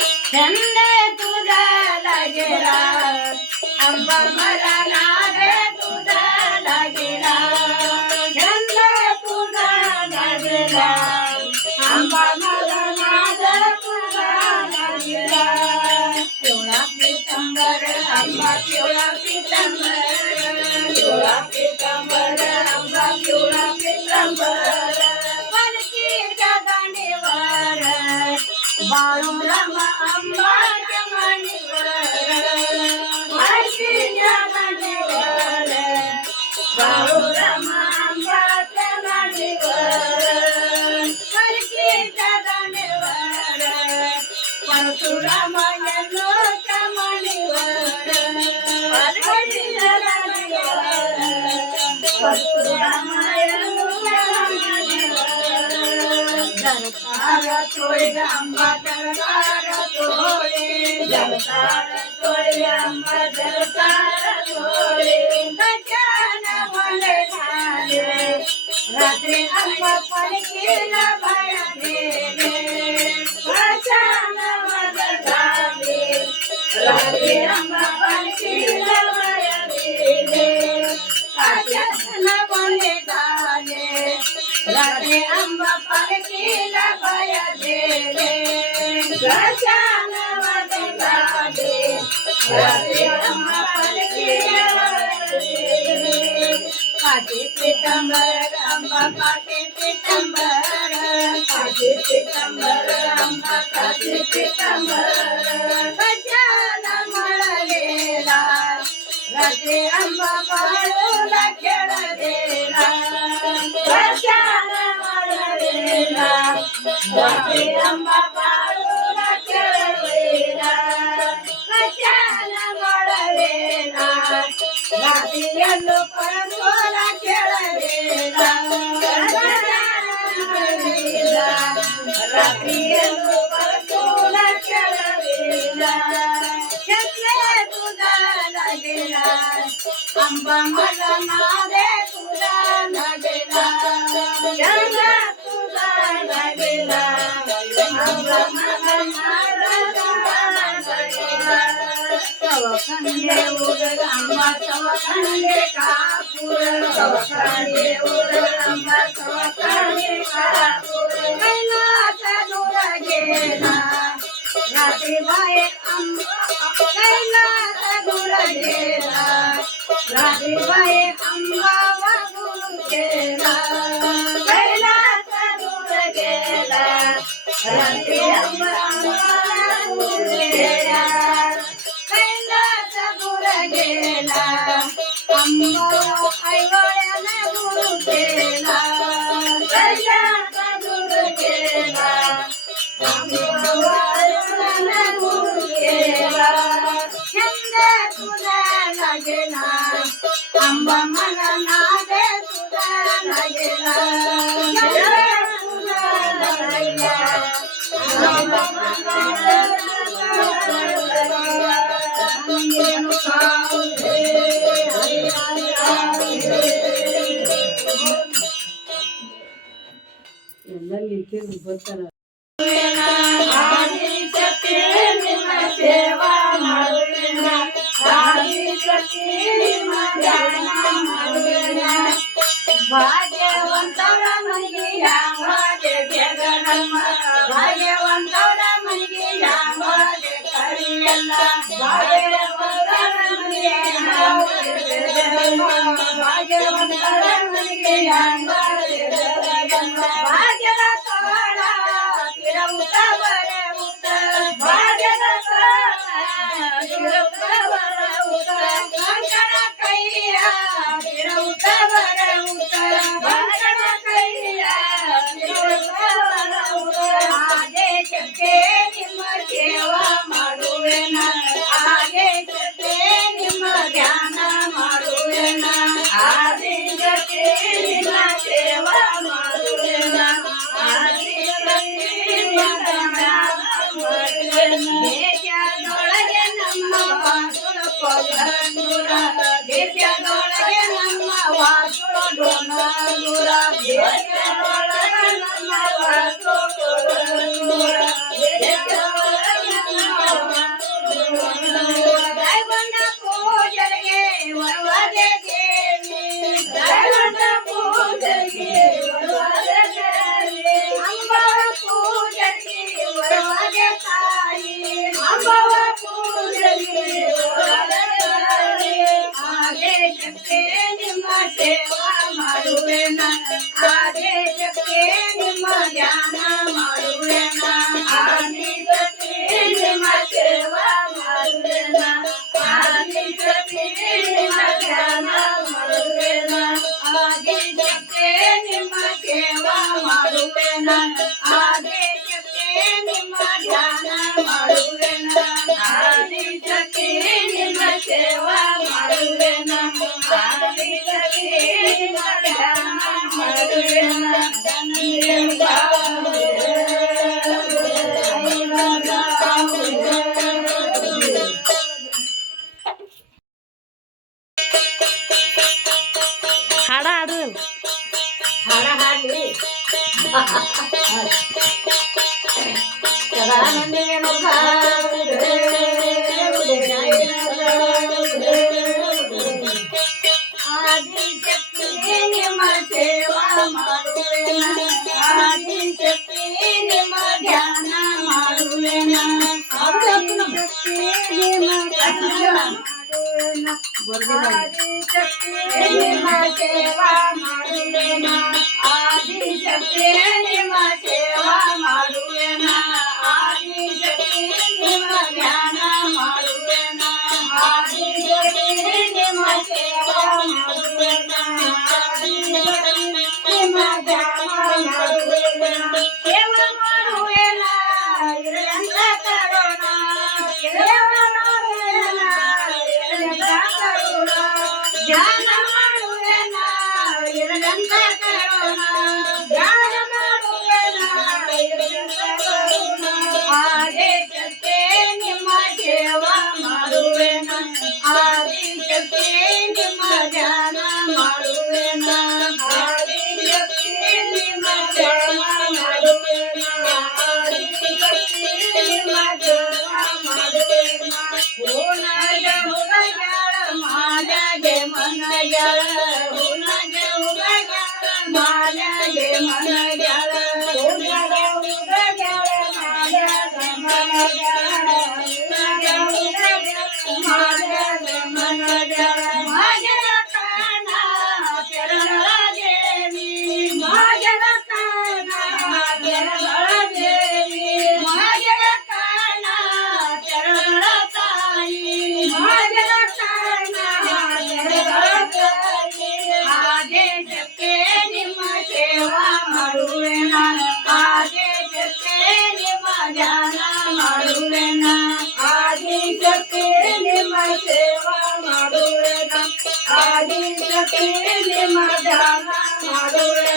छंद तुझा लागेला आंबा मला नाद तुझा लागेला छंद तुझा लागेला आंबा मला नाद तुझा लागेला पिवळा पितांबर आंबा पिवळा पितांबर पिवळा पितांबर आंबा पिवळा पितांबर पालखीच्या दांडीवर बाळूराम आंबाच्या मांडीवर पालखीच्या दांडीवर बाळूराम आंबाच्या मांडीवर पालखीच्या दांडीवर परशुराम यांच्या मांडीवर पालखीच्या दांडीवर परशुराम यांच्या मांडीवर जलतार तोळे आंबा जलतार तोळे जलतार तोळे आंबा जलतार तोळे गजान मला झाले रात्री आंबा पालखीला बाया गेले गजान मला झाले रात्री आंबा पालखीला बाया गेले गजान मला झाले रात्री आंबा पालखीला बाया गेले गजान वाजले रात्री आंबा पालखीला बाया गेले काटे पितांबर आंबा काटे पितांबर काटे पितांबर आंबा काटे पितांबर गजान मळलेला रात्री आंबा बाळूला खेळलेला गजान मळलेला रात्री आंबा बाळूला खेळलेला गजान मळलेला रात्री यल्लो परंतोला खेळलेला गजान मळलेला रात्री यल्लो परंतोला खेळलेला छंद तुझा लागेला आंबा मला नादे तुझा लागेला छंद तुझा लागेला आंबा मला नाद तुझा लागेला सवखंडे उरल आंबा सवखंडे कापूर सवखंडे उरल आंबा सवखंडे कापूर कैलासा दूर गेला रात्री बाहेर आंबा कैलासा दूर गेला रात्री बाहेर आंबा वागून गेला कैलासा दूर गेला रात्री आंबा वागून गेला कैलासा दूर गेला आंबा ऐवळ्याने दूर गेला कैलासा दूर गेला आंबा ऐवळ्याने दूर गेला छंद तुझा लागेला आंबा मला नाद तुझा लागेला छंद तुझा लागेला आंबा मला नाद तुझा लागेला ಸೇವಾ ಮಾಡುವೆನ ಭಾಗ್ಯವಂತರ ಮನೆಗೆ ಯಾವಾಗೆ ಜಗನಮ್ಮ ಭಾಗ್ಯವಂತರ ಮನೆಗೆ ಯಾವಾಗೆ ಕರಿಯಲ್ಲ ಭಾಗ್ಯವಂತರ ಮನೆಗೆ ಭಾಗ್ಯವಂತರ ಮನೆಗೆ ಯಾವಾಗೆ ಜಗನಮ್ಮ ಭಾಗ್ಯದ ತೋಳ ತಿರವುತ ಬರವುತ ಭಾಗ್ಯದ ತೋಳ ತಿರವುತ ಬರವುತ ಕಂಕಣ ಕೈಯ ತಿರವುತ ಬರವುತ ಮಗನಂದೇನು ಕಾವುದೇ ಆದಿಶಕ್ತಿ ನಿಮ್ಮ ಸೇವಾ ಮಾಡುವೆನ ಆದಿಶಕ್ತಿ ನಿಮ್ಮ ಧ್ಯಾನ ಮಾಡುವೆನ ಆದಿಶಕ್ತಿ ನಿಮ್ಮ ಧ್ಯಾನ ಮಾಡುವೆನ ಆದಿಶಕ್ತಿ ನಿಮ್ಮ ಸೇವಾ ಮಾಡುವೆನ ಆದಿಶಕ್ತಿ ನಿಮ್ಮ ಸೇವಾ ಮಾಡುವೆನ ಆದಿಶಕ್ತಿ ನಿಮ್ಮ ಧ್ಯಾನ ಮಾಡುವೆನ ಆದಿಶಕ್ತಿ ನಿಮ್ಮ ಸೇವಾ ಮಾಡುವೆನ ಆದಿಶಕ್ತಿ ನಿಮ್ಮ ಧ್ಯಾನ ಮಾಡುವೆನ ಸೇವಾ ಮಾಡುವೆನ ಇರಲಂತ ಕರುಣ ಸೇವಾ ಮಾಡುವೆನ ಇರಲಂತ ಕರುಣ ಧ್ಯಾನ ಮಾಡುವೆನ ಇರಲಂತ ಕರುಣ ಧ್ಯಾನ ಮಾಡುವೆನ ಇರಲಂತ ಕರುಣ ಆದಿಶಕ್ತಿ ನಿಮ್ಮ ಸೇವಾ ಮಾಡುವೆನ ಆದಿಶಕ್ತಿ ನಿಮ್ಮ ಧ್ಯಾನ ಮಾಡುವೆನ ಆದಿಶಕ್ತಿ ನಿಮ್ಮ ಧ್ಯಾನ ಮಾಡುವೆನ ಆದಿಶಕ್ತಿ ನಿಮ್ಮ ಧ್ಯಾನ ಮಾಡುವೆನ ಹುನಗ ಹುಲಗಳ ಮಾನಗೆ ಮನಗಳ ಹುನಗ ಹುಲಗಳ ಮಾನಗೆ ಮನಗಳ ಹುನಗ ಹುಲಗಳ ಮಾನಗ ಮನಗಳ ಹುನಗ ಹುಲಗಳ ಮಾನಗ ಮನಗಳ ಮಜಲ ಕಾಣ ಚರಣ ದೇವಿ ಮಜಲ ಕಾಣ ಚರಣ ದೇವಿ ಮಜಲ ಕಾಣ ಚರಣ ತಾಯಿ ಮಜಲ ಕಾಣ ಚರಣ ತಾಯಿ ಆದೇಶಕ್ಕೆ ನಿಮ್ಮ ಸೇವಾ ಮಾಡುವೆನ ಆದೇಶಕ್ಕೆ ನಿಮ್ಮ ಧ್ಯಾನ ಮಾಡುವೆನ ಆದಿಶಕ್ತಿ ನಿಮ್ಮ ಸೇವಾ ಮಾಡುವೆನ ಆದಿಶಕ್ತಿ ನಿಮ್ಮ ಧ್ಯಾನ ಮಾಡುವೆನ